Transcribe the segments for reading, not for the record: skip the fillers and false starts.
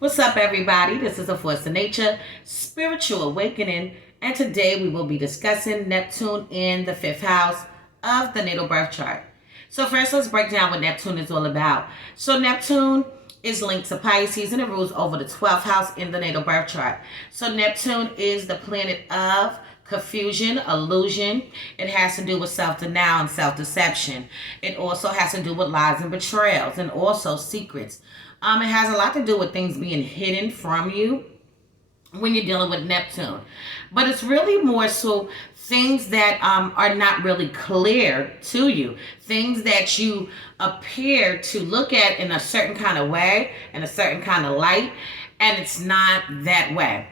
What's up, everybody? This is A Force of Nature, Spiritual Awakening, and today we will be discussing Neptune in the fifth house of the natal birth chart. So first, let's break down what Neptune is all about. So Neptune is linked to Pisces and it rules over the 12th house in the natal birth chart. So Neptune is the planet of confusion, illusion. It has to do with self-denial and self-deception. It also has to do with lies and betrayals and also secrets. It has a lot to do with things being hidden from you when you're dealing with Neptune. But it's really more so things that are not really clear to you. Things that you appear to look at in a certain kind of way, in a certain kind of light, and it's not that way.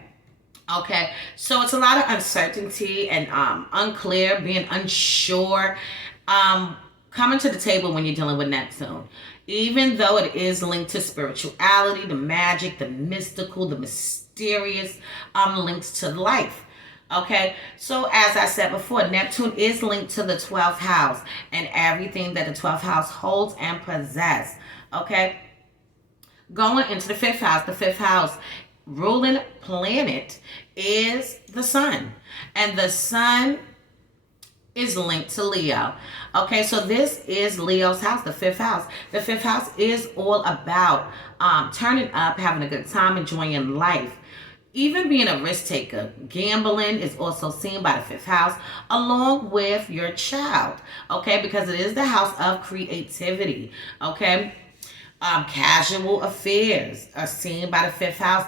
Okay, so it's a lot of uncertainty and unclear, being unsure, coming to the table when you're dealing with Neptune. Even though it is linked to spirituality, the magic, the mystical, the mysterious, links to life. Okay, so as I said before, Neptune is linked to the 12th house and everything that the 12th house holds and possesses. Okay, going into the fifth house ruling planet is the sun, and the sun is linked to Leo. Okay, so this is Leo's house, the fifth house. The fifth house is all about turning up, having a good time, enjoying life, even being a risk taker. Gambling is also seen by the fifth house, along with your child. Okay, because it is the house of creativity. Okay, casual affairs are seen by the fifth house,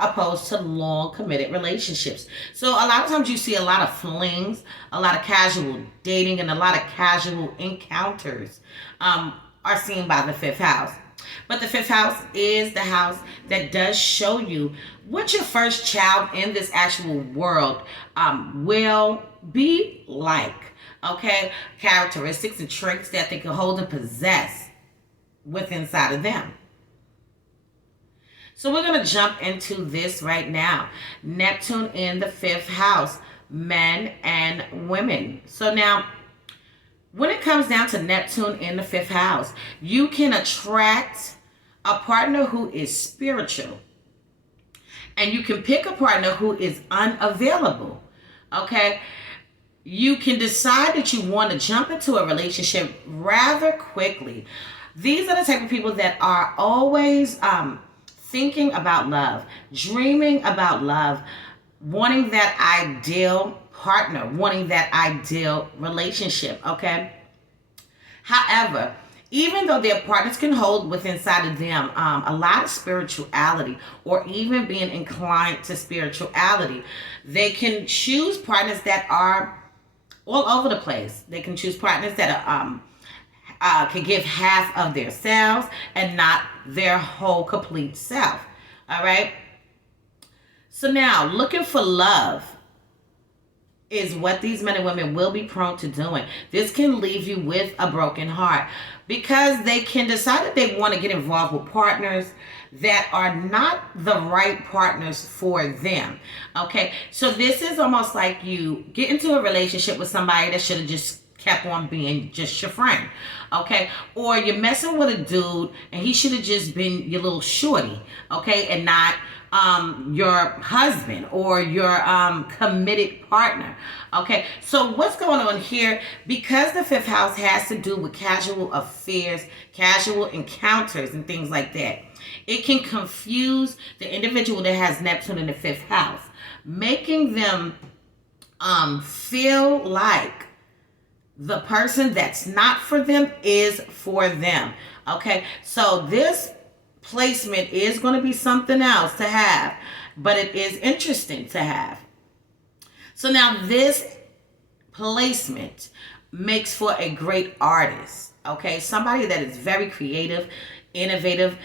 opposed to long committed relationships. So a lot of times you see a lot of flings, a lot of casual dating, and a lot of casual encounters are seen by the fifth house. But the fifth house is the house that does show you what your first child in this actual world will be like. Okay, characteristics and traits that they can hold and possess within inside of them. So we're going to jump into this right now. Neptune in the fifth house, men and women. So now, when it comes down to Neptune in the fifth house, you can attract a partner who is spiritual. And you can pick a partner who is unavailable. Okay? You can decide that you want to jump into a relationship rather quickly. These are the type of people that are always thinking about love, dreaming about love, wanting that ideal partner, wanting that ideal relationship, okay? However, even though their partners can hold within inside of them a lot of spirituality or even being inclined to spirituality, they can choose partners that are all over the place. They can choose partners that are can give half of their selves and not their whole complete self. All right. So now, looking for love is what these men and women will be prone to doing. This can leave you with a broken heart because they can decide that they want to get involved with partners that are not the right partners for them. Okay. So this is almost like you get into a relationship with somebody that should have just kept on being just your friend, okay? Or you're messing with a dude and he should have just been your little shorty, okay? And not your husband or your committed partner, okay? So what's going on here? Because the fifth house has to do with casual affairs, casual encounters and things like that, it can confuse the individual that has Neptune in the fifth house, making them feel like the person that's not for them is for them. Okay, so this placement is going to be something else to have, but it is interesting to have. So now this placement makes for a great artist. Okay, somebody that is very creative, innovative,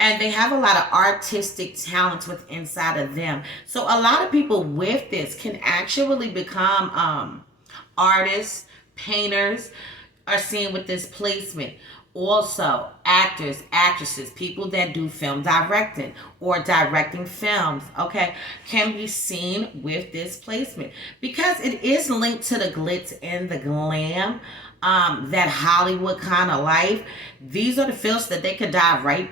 and they have a lot of artistic talents within inside of them. So a lot of people with this can actually become artists. Painters are seen with this placement. Also, actors, actresses, people that do film directing or directing films, okay, can be seen with this placement because it is linked to the glitz and the glam, that Hollywood kind of life. These are the fields that they could dive right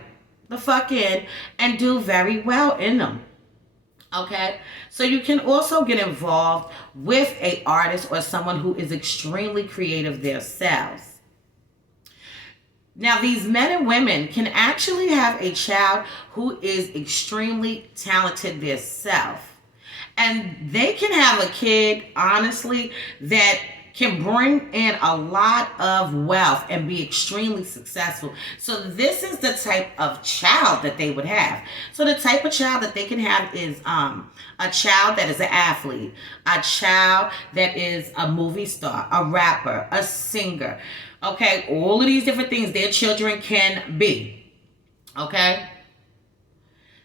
the fuck in and do very well in them. Okay, so you can also get involved with a artist or someone who is extremely creative themselves. Now, these men and women can actually have a child who is extremely talented themselves. And they can have a kid, honestly, that can bring in a lot of wealth and be extremely successful. So this is the type of child that they would have. So the type of child that they can have is a child that is an athlete, a child that is a movie star, a rapper, a singer. Okay, all of these different things their children can be. Okay?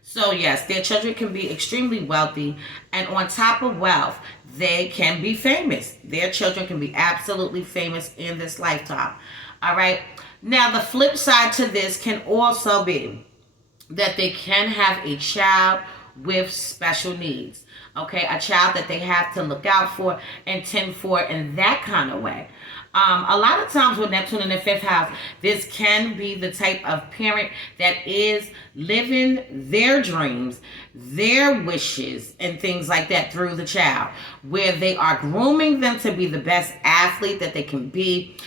So yes, their children can be extremely wealthy, and on top of wealth, they can be famous. Their children can be absolutely famous in this lifetime. All right. Now, the flip side to this can also be that they can have a child with special needs. Okay, a child that they have to look out for and tend for in that kind of way. A lot of times with Neptune in the fifth house, this can be the type of parent that is living their dreams, their wishes, and things like that through the child, where they are grooming them to be the best athlete that they can be.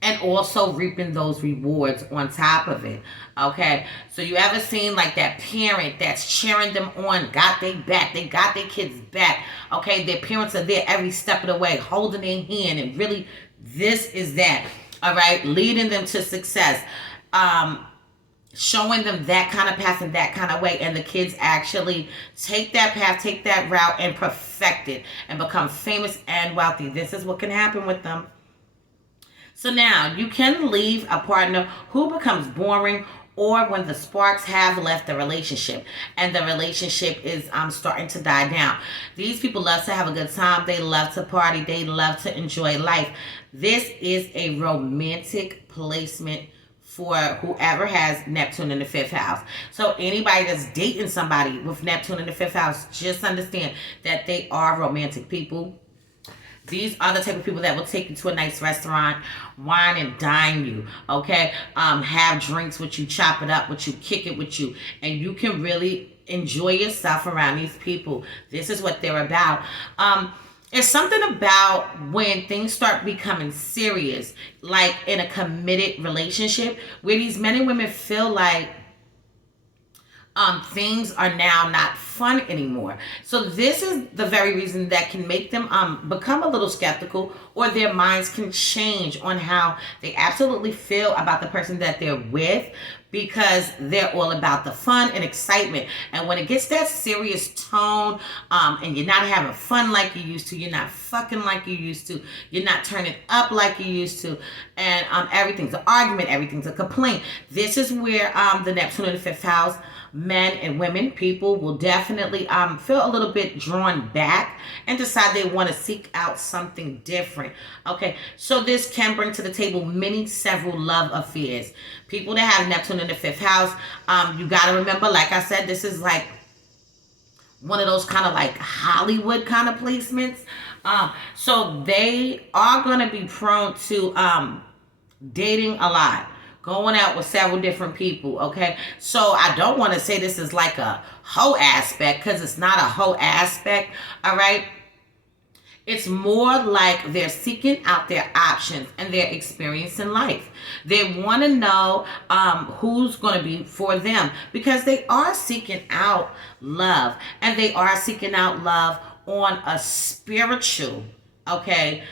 And also reaping those rewards on top of it. Okay, so you ever seen like that parent that's cheering them on, got their back, they got their kids back. Okay, their parents are there every step of the way, holding their hand, and really, this is that. All right, leading them to success, showing them that kind of path and that kind of way, and the kids actually take that path, take that route, and perfect it, and become famous and wealthy. This is what can happen with them. So now you can leave a partner who becomes boring, or when the sparks have left the relationship and the relationship is starting to die down. These people love to have a good time. They love to party. They love to enjoy life. This is a romantic placement for whoever has Neptune in the fifth house. So anybody that's dating somebody with Neptune in the fifth house, just understand that they are romantic people. These are the type of people that will take you to a nice restaurant, wine and dine you, okay? Have drinks with you, chop it up with you, kick it with you, and you can really enjoy yourself around these people. This is what they're about. It's something about when things start becoming serious, like in a committed relationship, where these men and women feel like things are now not fun anymore. So this is the very reason that can make them become a little skeptical, or their minds can change on how they absolutely feel about the person that they're with, because they're all about the fun and excitement. And when it gets that serious tone, and you're not having fun like you used to, you're not fucking like you used to, you're not turning up like you used to, and everything's an argument, everything's a complaint. This is where the Neptune in the fifth house, men and women, people will definitely feel a little bit drawn back and decide they want to seek out something different. Okay, so this can bring to the table several love affairs. People that have Neptune in the fifth house, you got to remember, like I said, this is like one of those kind of like Hollywood kind of placements. So they are going to be prone to dating a lot, going out with several different people, okay? So I don't want to say this is like a hoe aspect, because it's not a hoe aspect, all right? It's more like they're seeking out their options and their experience in life. They want to know who's going to be for them, because they are seeking out love, and they are seeking out love on a spiritual, okay,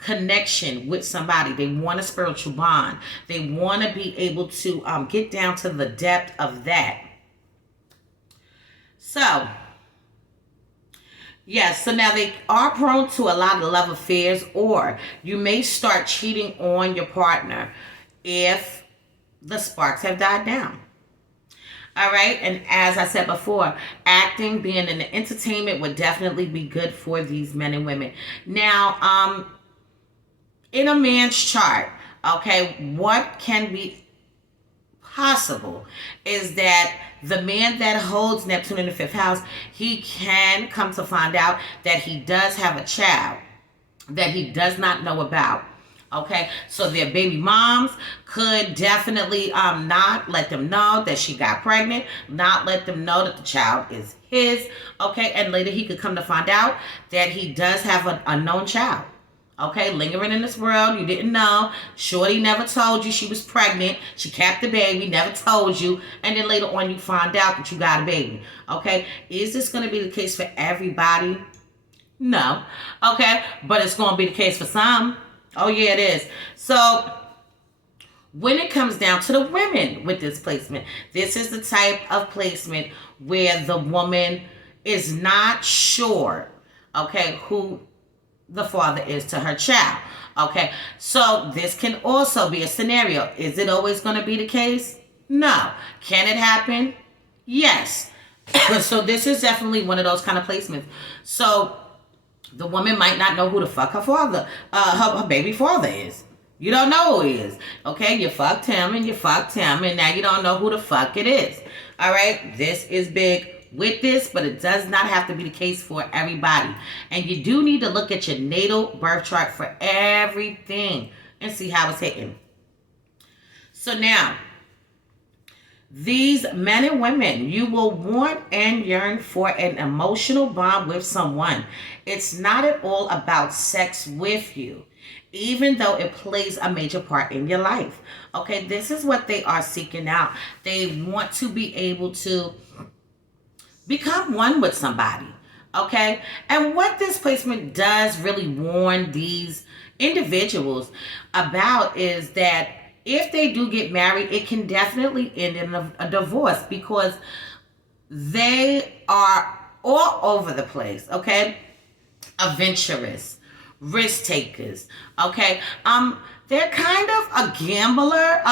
connection with somebody. They want a spiritual bond. They want to be able to get down to the depth of that. So yes, so now they are prone to a lot of love affairs, or you may start cheating on your partner if the sparks have died down. All right, and as I said before, acting, being in the entertainment would definitely be good for these men and women. Now, in a man's chart, okay, what can be possible is that the man that holds Neptune in the fifth house, he can come to find out that he does have a child that he does not know about. Okay, so their baby moms could definitely not let them know that she got pregnant, not let them know that the child is his. Okay, and later he could come to find out that he does have an unknown child. Okay, lingering in this world, you didn't know. Shorty never told you she was pregnant. She kept the baby, never told you, and then later on you find out that you got a baby. Okay, is this going to be the case for everybody? No. Okay, but it's going to be the case for some. Oh yeah, it is. So when it comes down to the women with this placement, this is the type of placement where the woman is not sure, okay, who the father is to her child. Okay, so this can also be a scenario. Is it always going to be the case? No. Can it happen? Yes. So this is definitely one of those kind of placements. So the woman might not know who the fuck her father, her baby father is. You don't know who he is. Okay, you fucked him and you fucked him, and now you don't know who the fuck it is. All right, this is big with this, but it does not have to be the case for everybody. And you do need to look at your natal birth chart for everything and see how it's hitting. So now, these men and women, you will want and yearn for an emotional bond with someone. It's not at all about sex with you, even though it plays a major part in your life. Okay, this is what they are seeking out. They want to be able to become one with somebody. Okay, and what this placement does really warn these individuals about is that if they do get married, it can definitely end in a divorce because they are all over the place. Okay, adventurous, risk takers. Okay, they're kind of a gambler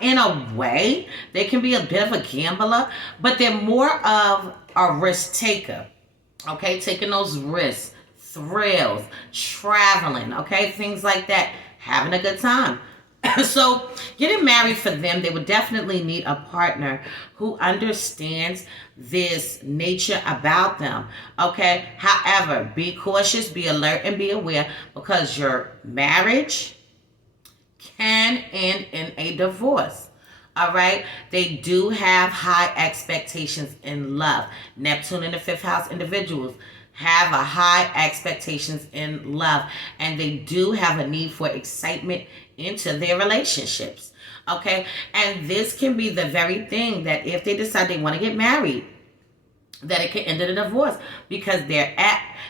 in a way. They can be a bit of a gambler, but they're more of a risk taker. Okay, taking those risks, thrills, traveling, okay, things like that, having a good time. So getting married for them, they would definitely need a partner who understands this nature about them. Okay, however, be cautious, be alert, and be aware because your marriage can end in a divorce. All right, they do have high expectations in love. Neptune in the fifth house individuals have a high expectations in love, and they do have a need for excitement into their relationships. Okay, and this can be the very thing that if they decide they want to get married, that it can end in a divorce because their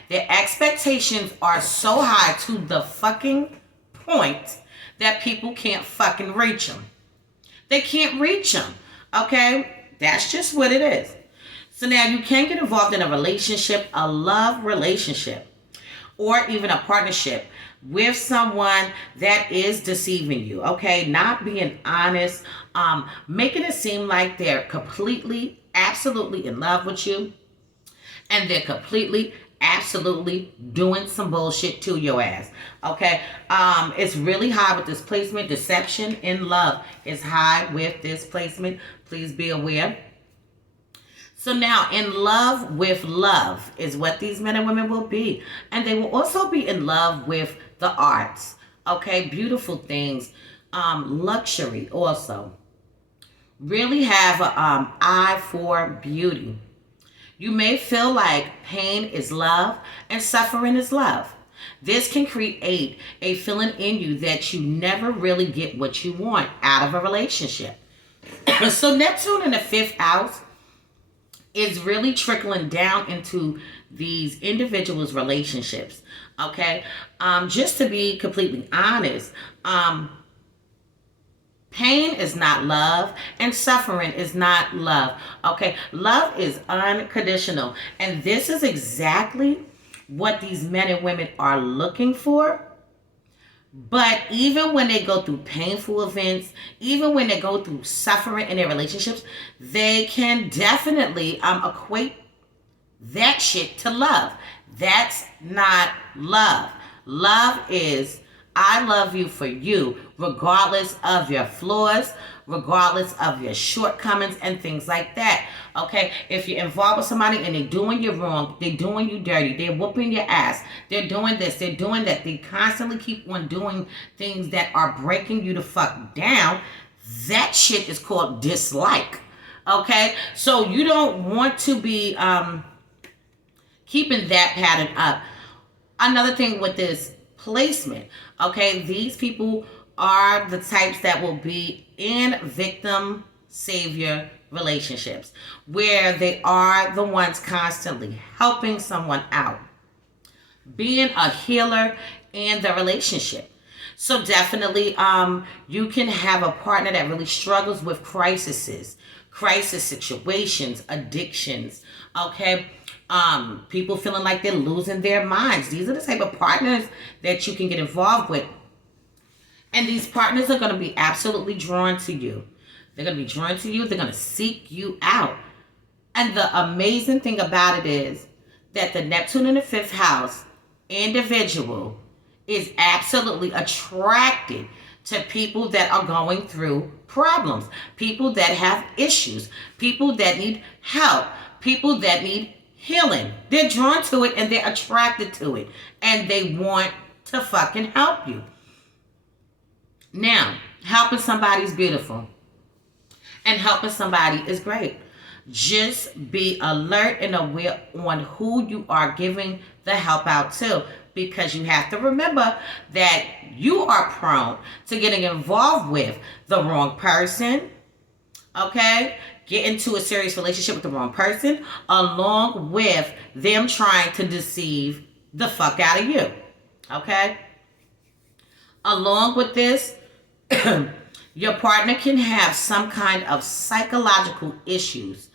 expectations are so high to the fucking point that people can't fucking reach them. They can't reach them. Okay, that's just what it is. So now you can get involved in a relationship, a love relationship, or even a partnership with someone that is deceiving you, okay? Not being honest, making it seem like they're completely, absolutely in love with you, and they're completely, absolutely doing some bullshit to your ass, okay? It's really high with this placement. Deception in love is high with this placement. Please be aware. So now, in love with love is what these men and women will be. And they will also be in love with the arts. Okay, beautiful things. Luxury also. Really have an eye for beauty. You may feel like pain is love and suffering is love. This can create a feeling in you that you never really get what you want out of a relationship. So Neptune in the fifth house is really trickling down into these individuals' relationships. Okay, just to be completely honest, pain is not love and suffering is not love. Okay, love is unconditional, and this is exactly what these men and women are looking for. But even when they go through painful events, even when they go through suffering in their relationships, they can definitely equate that shit to love. That's not love. Love is, I love you for you, regardless of your flaws, regardless of your shortcomings and things like that. Okay, if you're involved with somebody and they're doing you wrong, they're doing you dirty, they're whooping your ass, they're doing this, they're doing that, they constantly keep on doing things that are breaking you the fuck down, that shit is called dislike. Okay, so you don't want to be keeping that pattern up. Another thing with this placement, okay, these people are the types that will be in victim savior relationships where they are the ones constantly helping someone out, being a healer in the relationship. So definitely you can have a partner that really struggles with crisis situations, addictions, okay? People feeling like they're losing their minds. These are the type of partners that you can get involved with. And these partners are going to be absolutely drawn to you. They're going to be drawn to you. They're going to seek you out. And the amazing thing about it is that the Neptune in the fifth house individual is absolutely attracted to people that are going through problems, people that have issues, people that need help, people that need healing. They're drawn to it and they're attracted to it. And they want to fucking help you. Now, helping somebody is beautiful. And helping somebody is great. Just be alert and aware on who you are giving the help out to. Because you have to remember that you are prone to getting involved with the wrong person. Okay? Get into a serious relationship with the wrong person. Along with them trying to deceive the fuck out of you. Okay? Along with this, your partner can have some kind of psychological issues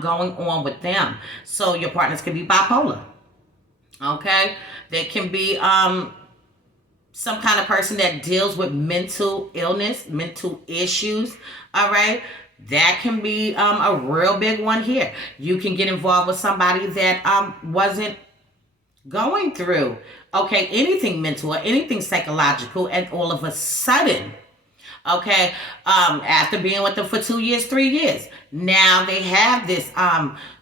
going on with them. So your partners can be bipolar. Okay? They can be some kind of person that deals with mental illness, mental issues. All right? That can be a real big one here. You can get involved with somebody that wasn't going through, okay, anything mental or anything psychological, and all of a sudden, okay, after being with them for 2 years, 3 years, now they have this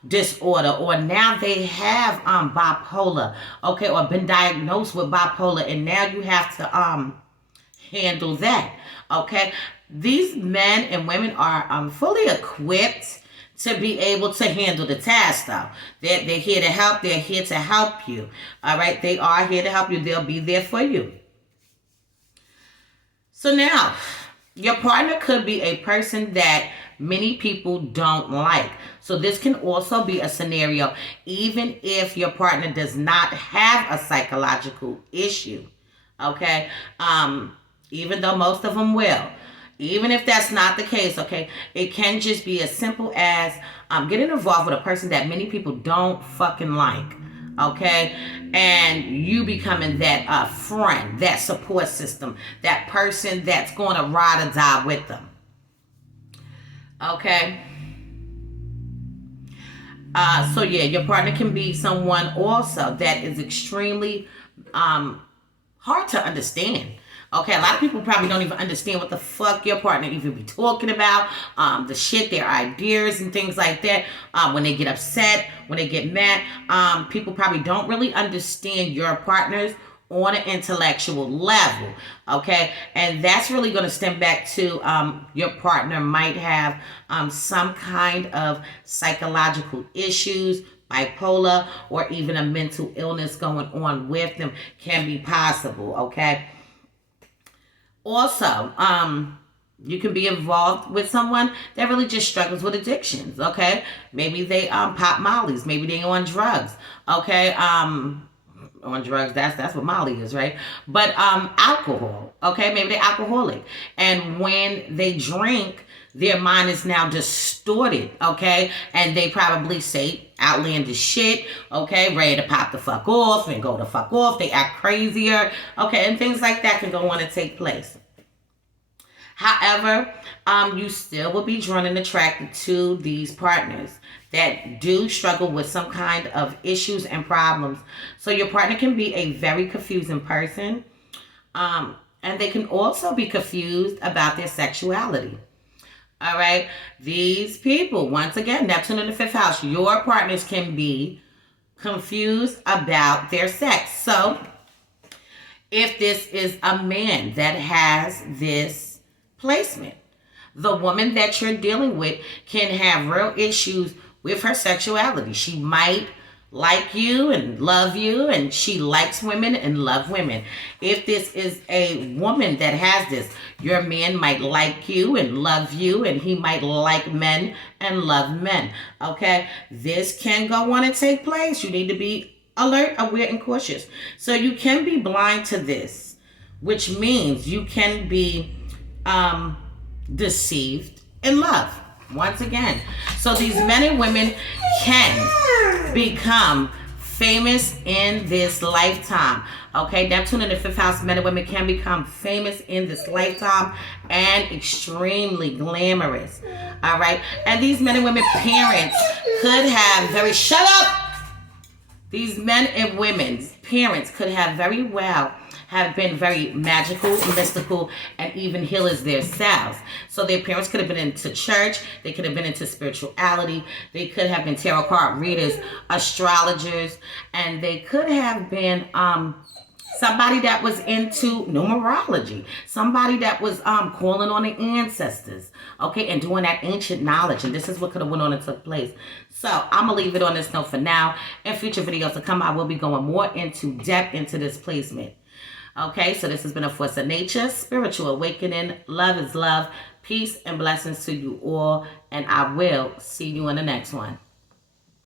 disorder, or now they have bipolar, okay, or been diagnosed with bipolar, and now you have to handle that. Okay, these men and women are fully equipped to be able to handle the task, though. They're here to help. They're here to help you. All right, they are here to help you. They'll be there for you. So now, your partner could be a person that many people don't like. So this can also be a scenario, even if your partner does not have a psychological issue. Okay? Even though most of them will. Even if that's not the case, okay, it can just be as simple as getting involved with a person that many people don't fucking like, okay? And you becoming that friend, that support system, that person that's going to ride or die with them, okay? So yeah, your partner can be someone also that is extremely hard to understand. Okay, a lot of people probably don't even understand what the fuck your partner even be talking about, the shit, their ideas and things like that. When they get upset, when they get mad, people probably don't really understand your partners on an intellectual level. Okay, and that's really going to stem back to your partner might have some kind of psychological issues, bipolar, or even a mental illness going on with them can be possible. Okay. Also, you can be involved with someone that really just struggles with addictions, okay? Maybe they pop mollies. Maybe they on drugs, okay? On drugs, that's what molly is, right? But alcohol, okay? Maybe they're alcoholic. And when they drink, their mind is now distorted, okay? And they probably say outlandish shit, okay? Ready to pop the fuck off and go the fuck off. They act crazier, okay? And things like that can go on and take place. However, you still will be drawn and attracted to these partners that do struggle with some kind of issues and problems. So your partner can be a very confusing person. And they can also be confused about their sexuality. All right. These people, once again, Neptune in the fifth house, your partners can be confused about their sex. So if this is a man that has this placement, the woman that you're dealing with can have real issues with her sexuality. She might like you and love you, and she likes women and love women. If this is a woman that has this, your man might like you and love you, and he might like men and love men. Okay? This can go on and take place. You need to be alert, aware, and cautious. So you can be blind to this, which means you can be deceived in love. Once again. So these men and women can become famous in this lifetime. Okay, Neptune in the fifth house, men and women can become famous in this lifetime and extremely glamorous. All right, and these men and women parents could have very, shut up! These men and women's parents could have very well have been very magical, mystical, and even healers themselves. So their parents could have been into church. They could have been into spirituality. They could have been tarot card readers, astrologers, and they could have been somebody that was into numerology, somebody that was calling on the ancestors, okay, and doing that ancient knowledge. And this is what could have went on and took place. So I'm gonna leave it on this note for now. In future videos to come, I will be going more into depth into this placement. Okay, so this has been a Force of Nature, Spiritual Awakening. Love is love. Peace and blessings to you all. And I will see you in the next one.